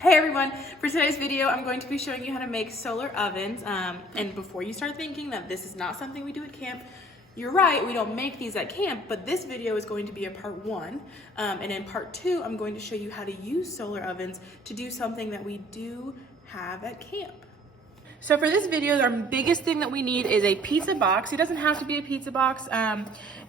Hey everyone, for today's video I'm going to be showing you how to make solar ovens, and before you start thinking that this is not something we do at camp, you're right, we don't make these at camp, but this video is going to be a part 1, and in part 2 I'm going to show you how to use solar ovens to do something that we do have at camp. So for this video, our biggest thing that we need is a pizza box. It doesn't have to be a pizza box.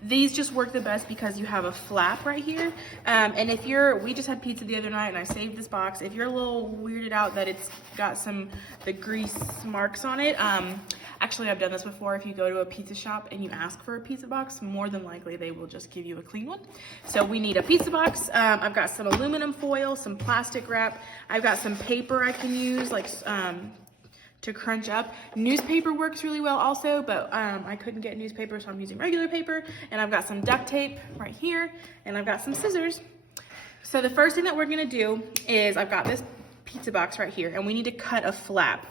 These just work the best because you have a flap right here. And if we just had pizza the other night and I saved this box. If you're a little weirded out that it's got the grease marks on it, actually I've done this before. If you go to a pizza shop and you ask for a pizza box, more than likely they will just give you a clean one. So we need a pizza box. I've got some aluminum foil, some plastic wrap. I've got some paper I can use, like to crunch up. Newspaper works really well also, but I couldn't get newspaper, so I'm using regular paper. And I've got some duct tape right here, and I've got some scissors. So the first thing that we're gonna do is I've got this pizza box right here, and we need to cut a flap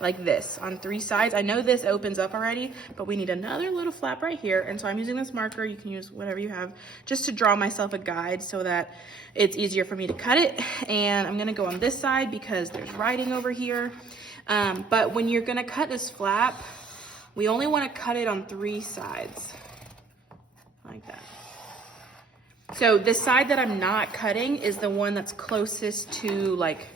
like this on 3 sides. I know this opens up already, but we need another little flap right here. And so I'm using this marker. You can use whatever you have, just to draw myself a guide so that it's easier for me to cut it. And I'm gonna go on this side because there's writing over here. But when you're gonna cut this flap, we only wanna cut it on 3 sides, like that. So the side that I'm not cutting is the one that's closest to like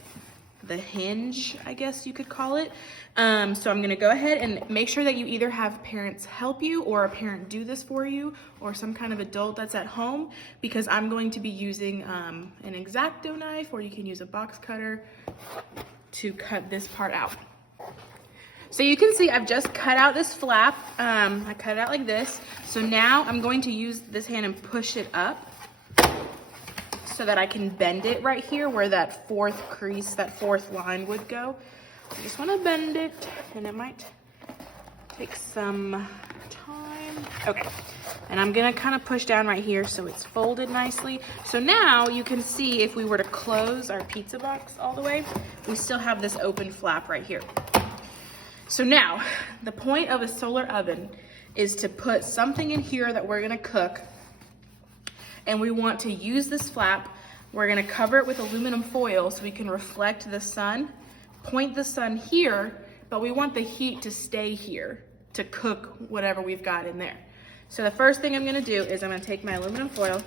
the hinge, I guess you could call it. So I'm gonna go ahead and make sure that you either have parents help you or a parent do this for you or some kind of adult that's at home, because I'm going to be using an X-Acto knife, or you can use a box cutter to cut this part out. So you can see I've just cut out this flap. I cut it out like this. So now I'm going to use this hand and push it up so that I can bend it right here where that 4th crease, that 4th line would go. I just want to bend it, and it might take some time. Okay, and I'm gonna kind of push down right here so it's folded nicely. So now you can see if we were to close our pizza box all the way, we still have this open flap right here. So now, the point of a solar oven is to put something in here that we're gonna cook, and we want to use this flap. We're gonna cover it with aluminum foil so we can reflect the sun, point the sun here, but we want the heat to stay here to cook whatever we've got in there. So the first thing I'm gonna do is I'm gonna take my aluminum foil,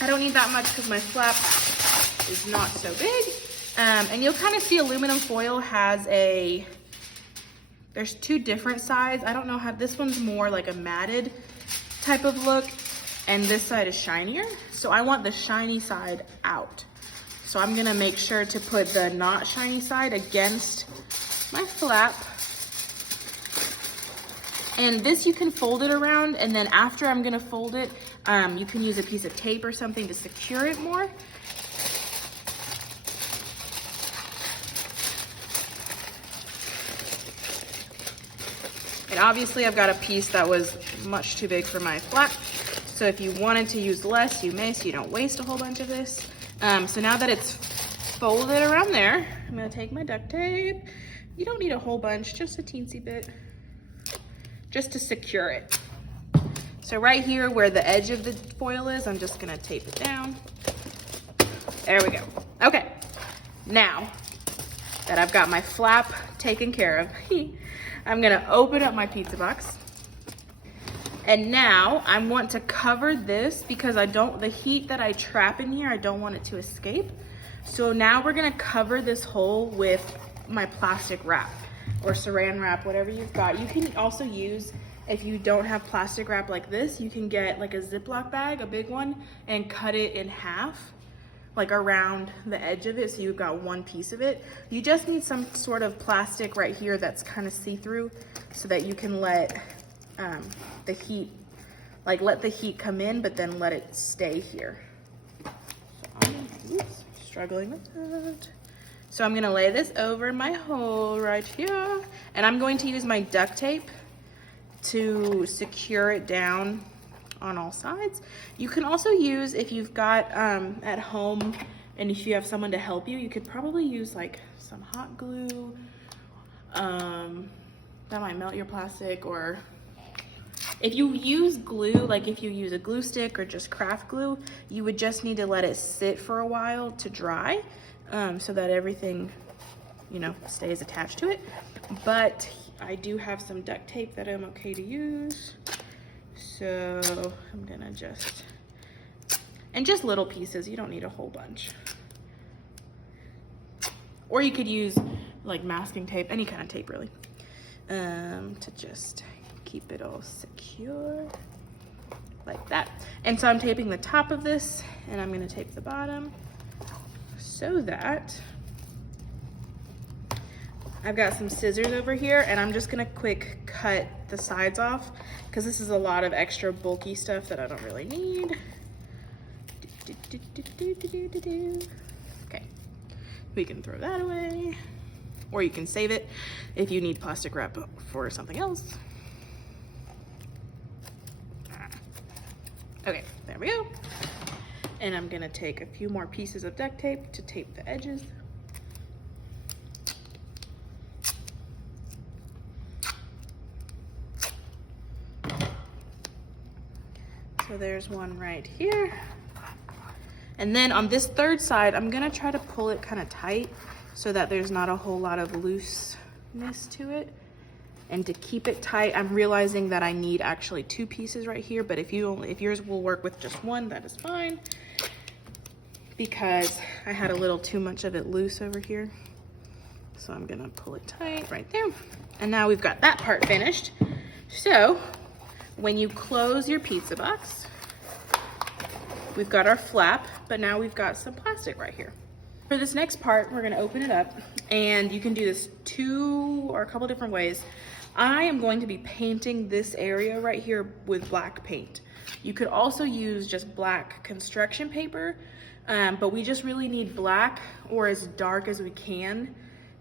I don't need that much because my flap is not so big. And you'll kind of see aluminum foil has there's 2 different sides. I don't know how, this one's more like a matted type of look, and this side is shinier. So I want the shiny side out. So I'm gonna make sure to put the not shiny side against my flap. And this you can fold it around, and then after I'm gonna fold it, you can use a piece of tape or something to secure it more. And obviously I've got a piece that was much too big for my flap. So if you wanted to use less, you may, so you don't waste a whole bunch of this. So now that it's folded around there, I'm gonna take my duct tape. You don't need a whole bunch, just a teensy bit, just to secure it. So right here where the edge of the foil is, I'm just gonna tape it down. There we go. Okay, now that I've got my flap taken care of, I'm gonna open up my pizza box. And now I want to cover this because the heat that I trap in here, I don't want it to escape. So now we're gonna cover this hole with my plastic wrap or saran wrap, whatever you've got. You can also use, if you don't have plastic wrap like this, you can get like a Ziploc bag, a big one, and cut it in half, like around the edge of it, so you've got 1 piece of it. You just need some sort of plastic right here that's kind of see-through so that you can let the heat, let the heat come in, but then let it stay here. So struggling with that. So I'm gonna lay this over my hole right here, and I'm going to use my duct tape to secure it down on all sides. You can also use, if you've got at home and if you have someone to help you, you could probably use like some hot glue. That might melt your plastic, or If you use glue, like if you use a glue stick or just craft glue, you would just need to let it sit for a while to dry, so that everything, you know, stays attached to it. But I do have some duct tape that I'm okay to use. So I'm gonna just little pieces, you don't need a whole bunch. Or you could use like masking tape, any kind of tape really, to just keep it all secure like that. And so I'm taping the top of this and I'm gonna tape the bottom so that I've got some scissors over here and I'm just gonna quick cut the sides off because this is a lot of extra bulky stuff that I don't really need. Okay, we can throw that away, or you can save it if you need plastic wrap for something else. Okay, there we go. And I'm gonna take a few more pieces of duct tape to tape the edges. So there's one right here. And then on this third side, I'm gonna try to pull it kind of tight so that there's not a whole lot of looseness to it. And to keep it tight, I'm realizing that I need actually 2 pieces right here, but if yours will work with just one, that is fine. Because I had a little too much of it loose over here. So I'm gonna pull it tight right there. And now we've got that part finished. So when you close your pizza box, we've got our flap, but now we've got some plastic right here. For this next part, we're gonna open it up, and you can do this 2 or a couple different ways. I am going to be painting this area right here with black paint. You could also use just black construction paper, but we just really need black or as dark as we can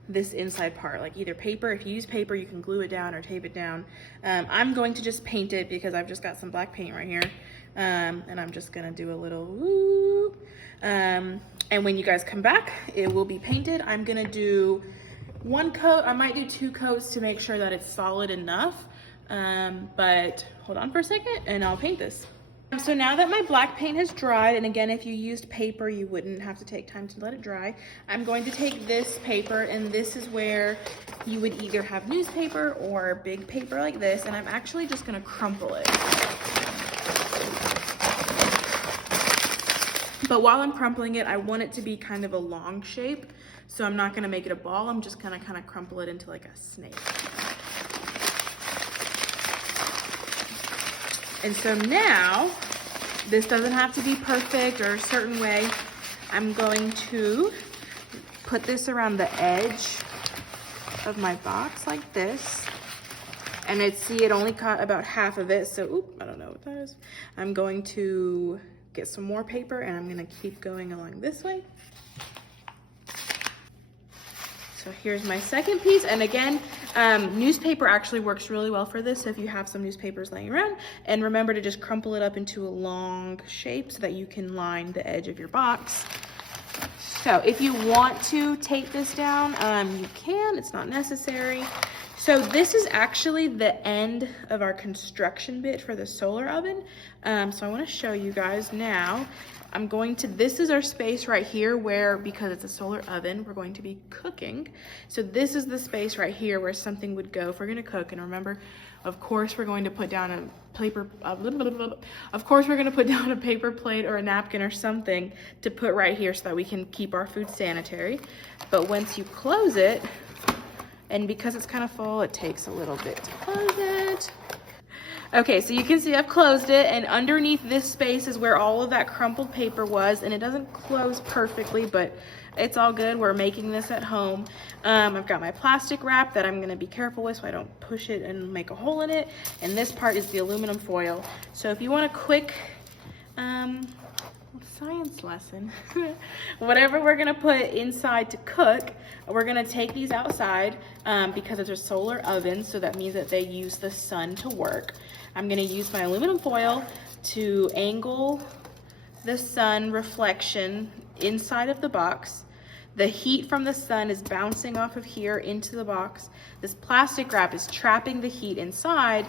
this inside part, like either paper. If you use paper, you can glue it down or tape it down. I'm going to just paint it because I've just got some black paint right here. And I'm just gonna do a little woo. And when you guys come back, it will be painted. I'm gonna do 1 coat. I might do 2 coats to make sure that it's solid enough. But hold on for a second and I'll paint this. So now that my black paint has dried, and again, if you used paper, you wouldn't have to take time to let it dry. I'm going to take this paper, and this is where you would either have newspaper or big paper like this, and I'm actually just gonna crumple it. But while I'm crumpling it, I want it to be kind of a long shape. So I'm not gonna make it a ball, I'm just gonna kind of crumple it into like a snake. And so now, this doesn't have to be perfect or a certain way. I'm going to put this around the edge of my box like this. And it only caught about half of it, so oop, I don't know what that is. I'm going to get some more paper and I'm gonna keep going along this way. So here's my second piece, and again, newspaper actually works really well for this, so if you have some newspapers laying around, and remember to just crumple it up into a long shape so that you can line the edge of your box. So if you want to tape this down, you can, it's not necessary. So this is actually the end of our construction bit for the solar oven. So I wanna show you guys now. This is our space right here where, because it's a solar oven, we're going to be cooking. So this is the space right here where something would go if we're gonna cook. And remember, of course, we're going to put down a paper, of course, we're gonna put down a paper plate or a napkin or something to put right here so that we can keep our food sanitary. But once you close it, and because it's kind of full, it takes a little bit to close it. Okay, so you can see I've closed it, and underneath this space is where all of that crumpled paper was, and it doesn't close perfectly, but it's all good. We're making this at home. I've got my plastic wrap that I'm gonna be careful with so I don't push it and make a hole in it, and this part is the aluminum foil. So if you want a quick science lesson, whatever we're gonna put inside to cook, we're gonna take these outside because it's a solar oven, so that means that they use the sun to work. I'm gonna use my aluminum foil to angle the sun reflection inside of the box. The heat from the sun is bouncing off of here into the box. This plastic wrap is trapping the heat inside,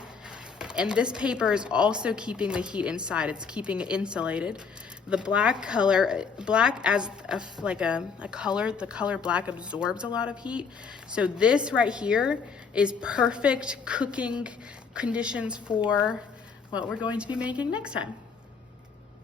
And this paper is also keeping the heat inside. It's keeping it insulated. The black color, black as a color, the color black absorbs a lot of heat. So this right here is perfect cooking conditions for what we're going to be making next time.